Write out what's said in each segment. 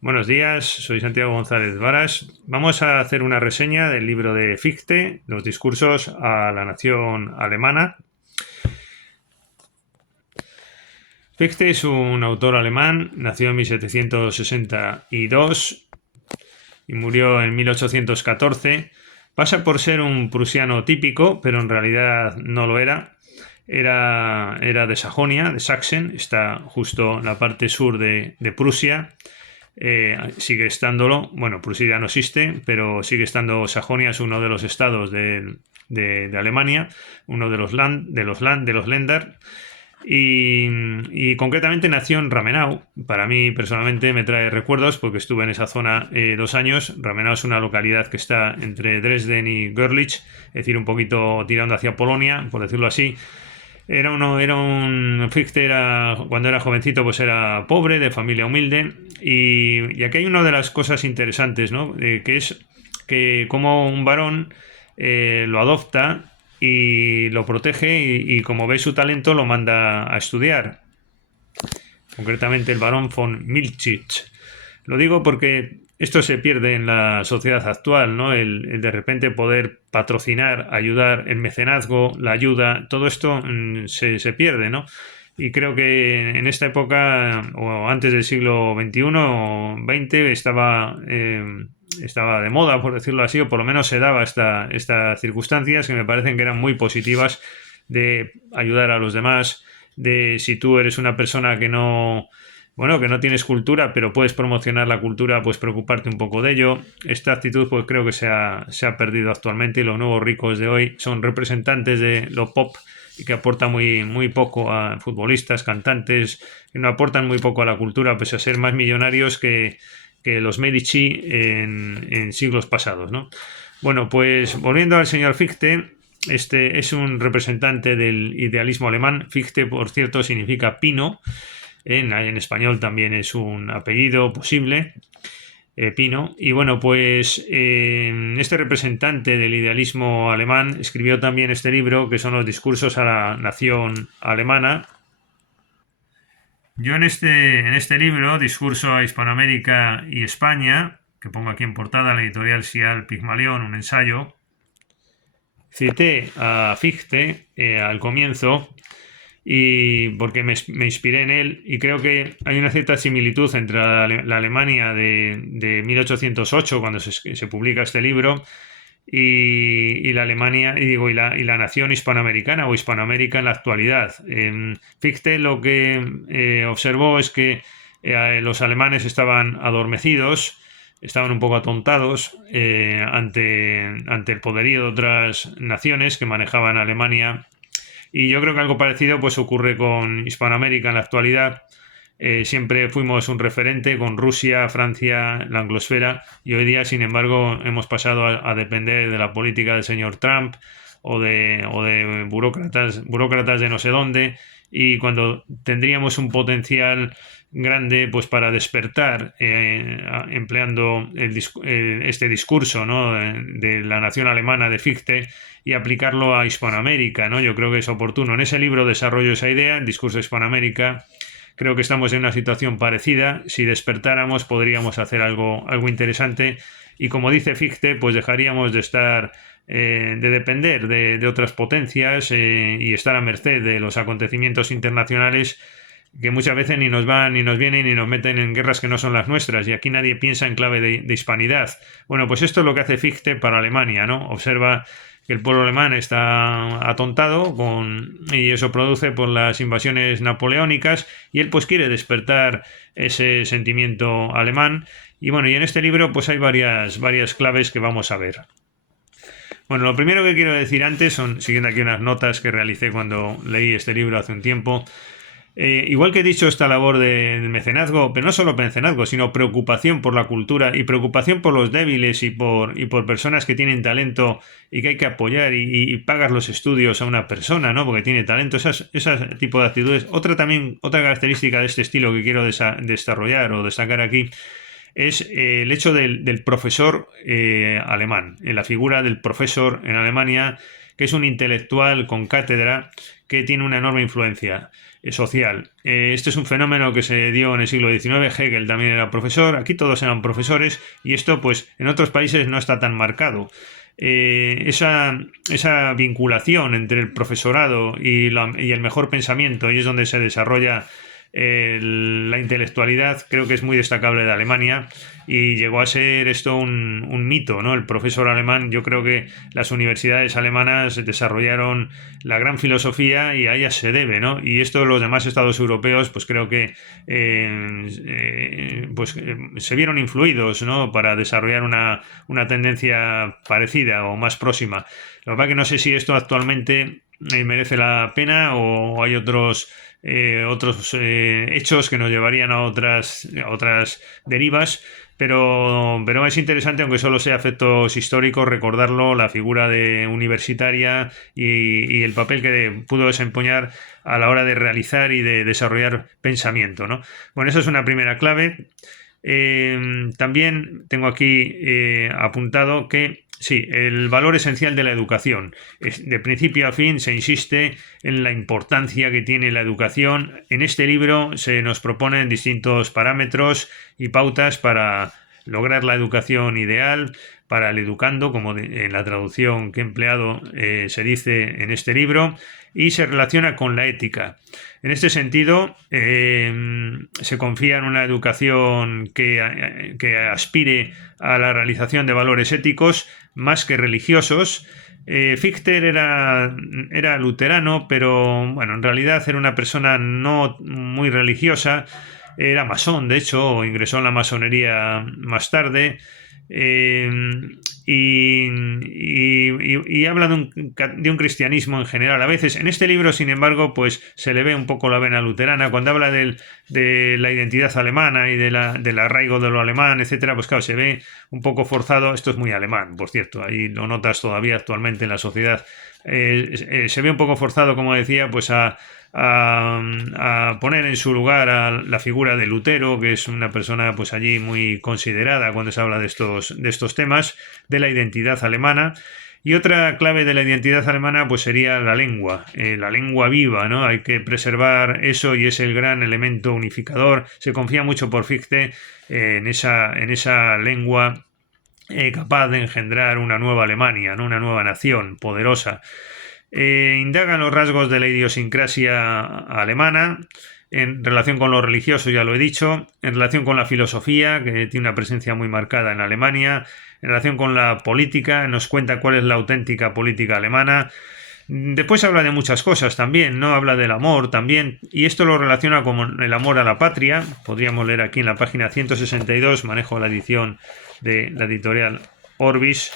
Buenos días, soy Santiago González Varas. Vamos a hacer una reseña del libro de Fichte, Los discursos a la nación alemana. Fichte es un autor alemán, nació en 1762 y murió en 1814. Pasa por ser un prusiano típico, pero en realidad no lo era. Era de Sajonia, de Sachsen, está justo en la parte sur de Prusia. Sigue estándolo, bueno, Prusia ya no existe, pero sigue estando Sajonia, es uno de los estados de Alemania, uno de los Länder, y concretamente nació en Ramenau. Para mí personalmente me trae recuerdos porque estuve en esa zona 2 años. Ramenau es una localidad que está entre Dresden y Görlitz, es decir, un poquito tirando hacia Polonia, por decirlo así. Fichte cuando era jovencito, pues era pobre, de familia humilde. Y aquí hay una de las cosas interesantes, ¿no? Que es que como un varón lo adopta y lo protege y como ve su talento lo manda a estudiar, concretamente el barón von Milchich. Lo digo porque esto se pierde en la sociedad actual, ¿no? El de repente poder patrocinar, ayudar, el mecenazgo, la ayuda, todo esto se pierde, ¿no? Y creo que en esta época, o antes del siglo XXI o XX, estaba de moda, por decirlo así, o por lo menos se daba estas circunstancias que me parecen que eran muy positivas de ayudar a los demás, de si tú eres una persona que no, bueno, que no tienes cultura, pero puedes promocionar la cultura, pues preocuparte un poco de ello. Esta actitud, pues creo que se ha perdido actualmente y los nuevos ricos de hoy son representantes de lo pop y que aportan muy poco a futbolistas, cantantes, que no aportan muy poco a la cultura, pese a ser más millonarios que los Medici en siglos pasados, ¿no? Bueno, pues volviendo al señor Fichte, este es un representante del idealismo alemán. Fichte, por cierto, significa pino. En español también es un apellido posible, Pino. Y bueno, pues este representante del idealismo alemán escribió también este libro, que son los discursos a la nación alemana. Yo en este libro, Discurso a Hispanoamérica y España, que pongo aquí en portada, la editorial Sial Pigmalión, un ensayo, cité a Fichte al comienzo y porque me inspiré en él y creo que hay una cierta similitud entre la Alemania de 1808, cuando se publica este libro, y la Alemania, y la nación hispanoamericana o Hispanoamérica en la actualidad. Fichte lo que observó es que los alemanes estaban adormecidos, estaban un poco atontados ante el poderío de otras naciones que manejaban Alemania, y yo creo que algo parecido pues ocurre con Hispanoamérica en la actualidad. Siempre fuimos un referente con Rusia, Francia, la anglosfera, y hoy día, sin embargo, hemos pasado a depender de la política del señor Trump o de burócratas de no sé dónde, y cuando tendríamos un potencial grande pues para despertar, empleando este discurso, ¿no?, de la nación alemana de Fichte, y aplicarlo a Hispanoamérica, ¿no? Yo creo que es oportuno. En ese libro desarrollo esa idea, el discurso de Hispanoamérica. Creo que estamos en una situación parecida. Si despertáramos podríamos hacer algo interesante, y como dice Fichte, pues dejaríamos de estar, de depender de otras potencias, y estar a merced de los acontecimientos internacionales que muchas veces ni nos van, ni nos vienen, ni nos meten en guerras que no son las nuestras, y aquí nadie piensa en clave de hispanidad. Bueno, pues esto es lo que hace Fichte para Alemania, ¿no? Observa que el pueblo alemán está atontado y eso produce por las invasiones napoleónicas, y él pues quiere despertar ese sentimiento alemán. Y bueno, y en este libro pues hay varias claves que vamos a ver. Bueno, lo primero que quiero decir antes son, siguiendo aquí unas notas que realicé cuando leí este libro hace un tiempo. Igual que he dicho, esta labor del mecenazgo, pero no solo mecenazgo, sino preocupación por la cultura y preocupación por los débiles y por personas que tienen talento y que hay que apoyar, y pagar los estudios a una persona, ¿no?, porque tiene talento, ese tipo de actitudes. Otra característica de este estilo que quiero desarrollar o destacar aquí es el hecho del profesor alemán, en la figura del profesor en Alemania, que es un intelectual con cátedra que tiene una enorme influencia social. Este es un fenómeno que se dio en el siglo XIX. Hegel también era profesor, aquí todos eran profesores, y esto pues en otros países no está tan marcado. Esa vinculación entre el profesorado y el mejor pensamiento, y es donde se desarrolla la intelectualidad, creo que es muy destacable de Alemania, y llegó a ser esto un mito, ¿no? El profesor alemán, yo creo que las universidades alemanas desarrollaron la gran filosofía y a ellas se debe, ¿no? Y esto los demás estados europeos, pues creo que se vieron influidos, ¿no? Para desarrollar una tendencia parecida o más próxima. Lo que pasa es que no sé si esto actualmente merece la pena o hay otros hechos que nos llevarían a otras derivas, pero es interesante, aunque solo sea efectos históricos, recordarlo, la figura de universitaria y el papel que pudo desempeñar a la hora de realizar y de desarrollar pensamiento, ¿no? Bueno, eso es una primera clave. También tengo aquí apuntado que sí, el valor esencial de la educación. De principio a fin se insiste en la importancia que tiene la educación. En este libro se nos proponen distintos parámetros y pautas para lograr la educación ideal para el educando, como en la traducción que he empleado se dice en este libro, y se relaciona con la ética. En este sentido, se confía en una educación que aspire a la realización de valores éticos más que religiosos. Fichte era luterano, pero bueno, en realidad era una persona no muy religiosa. Era masón, de hecho, ingresó en la masonería más tarde. Y habla de un cristianismo en general. A veces, en este libro, sin embargo, pues se le ve un poco la vena luterana. Cuando habla de la identidad alemana y del arraigo de lo alemán, etcétera, pues claro, se ve un poco forzado. Esto es muy alemán, por cierto, ahí lo notas todavía actualmente en la sociedad. Se ve un poco forzado, como decía, pues a poner en su lugar a la figura de Lutero, que es una persona pues allí muy considerada cuando se habla de estos temas, de la identidad alemana. Y otra clave de la identidad alemana pues sería la lengua viva, ¿no? Hay que preservar eso y es el gran elemento unificador. Se confía mucho por Fichte en esa lengua capaz de engendrar una nueva Alemania, ¿no? Una nueva nación poderosa. Indaga en los rasgos de la idiosincrasia alemana en relación con lo religioso, ya lo he dicho, en relación con la filosofía, que tiene una presencia muy marcada en Alemania, en relación con la política, nos cuenta cuál es la auténtica política alemana. Después habla de muchas cosas también, ¿no? Habla del amor también, y esto lo relaciona con el amor a la patria. Podríamos leer aquí en la página 162, manejo la edición de la editorial Orbis,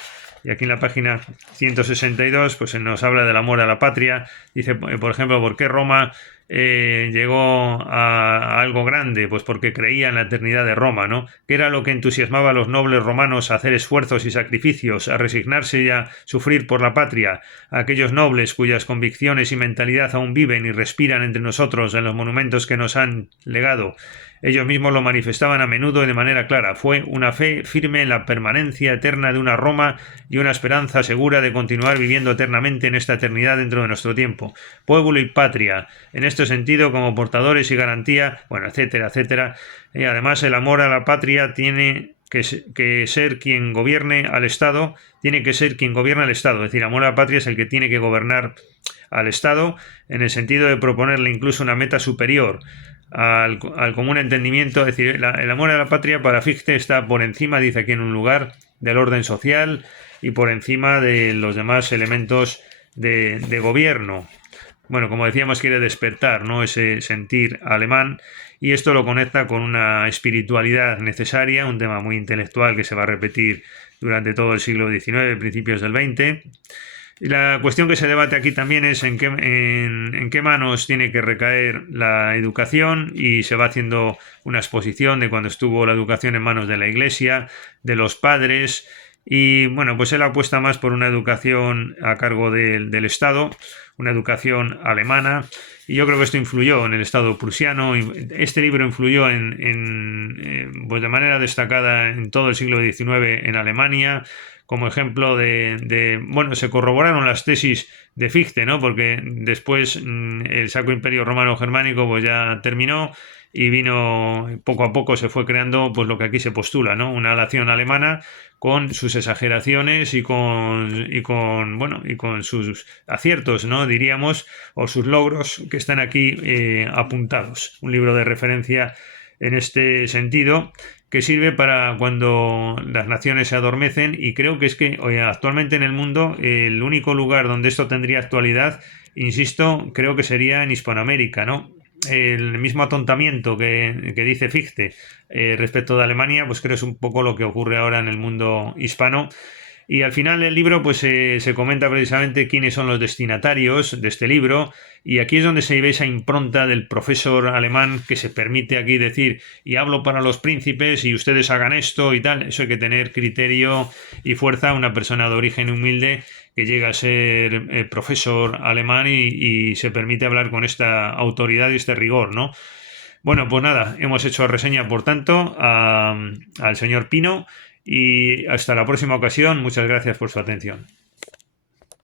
y aquí en la página 162 pues nos habla del amor a la patria. Dice, por ejemplo, ¿por qué Roma llegó a algo grande? Pues porque creía en la eternidad de Roma, ¿no? Que era lo que entusiasmaba a los nobles romanos a hacer esfuerzos y sacrificios, a resignarse y a sufrir por la patria, a aquellos nobles cuyas convicciones y mentalidad aún viven y respiran entre nosotros en los monumentos que nos han legado. Ellos mismos lo manifestaban a menudo y de manera clara. Fue una fe firme en la permanencia eterna de una Roma y una esperanza segura de continuar viviendo eternamente en esta eternidad dentro de nuestro tiempo. Pueblo y patria, en este sentido, como portadores y garantía, bueno, etcétera, etcétera. Y además el amor a la patria tiene que ser quien gobierne al Estado, tiene que ser quien gobierna al Estado. Es decir, amor a la patria es el que tiene que gobernar al Estado, en el sentido de proponerle incluso una meta superior al común entendimiento. Es decir, el amor a la patria para Fichte está por encima, dice aquí, en un lugar del orden social y por encima de los demás elementos de gobierno. Bueno, como decíamos, quiere despertar, ¿no?, ese sentir alemán, y esto lo conecta con una espiritualidad necesaria, un tema muy intelectual que se va a repetir durante todo el siglo XIX, principios del XX. Y la cuestión que se debate aquí también es en qué manos tiene que recaer la educación, y se va haciendo una exposición de cuando estuvo la educación en manos de la Iglesia, de los padres, y bueno, pues él apuesta más por una educación a cargo del Estado, una educación alemana, y yo creo que esto influyó en el Estado prusiano. Este libro influyó pues de manera destacada en todo el siglo XIX en Alemania, como ejemplo bueno, se corroboraron las tesis de Fichte, ¿no? Porque después el Sacro Imperio Romano Germánico pues ya terminó y vino, poco a poco se fue creando pues lo que aquí se postula, ¿no? Una nación alemana con sus exageraciones y con sus aciertos, ¿no? Diríamos, o sus logros que están aquí apuntados. Un libro de referencia en este sentido que sirve para cuando las naciones se adormecen, y creo que es que actualmente en el mundo el único lugar donde esto tendría actualidad, insisto, creo que sería en Hispanoamérica, ¿no? El mismo atontamiento que dice Fichte respecto de Alemania, pues creo es un poco lo que ocurre ahora en el mundo hispano. Y al final del libro pues se comenta precisamente quiénes son los destinatarios de este libro, y aquí es donde se ve esa impronta del profesor alemán que se permite aquí decir y hablo para los príncipes y ustedes hagan esto y tal. Eso hay que tener criterio y fuerza. Una persona de origen humilde que llega a ser profesor alemán y se permite hablar con esta autoridad y este rigor, ¿no? Bueno, pues nada, hemos hecho reseña, por tanto, al señor Pino, y hasta la próxima ocasión. Muchas gracias por su atención.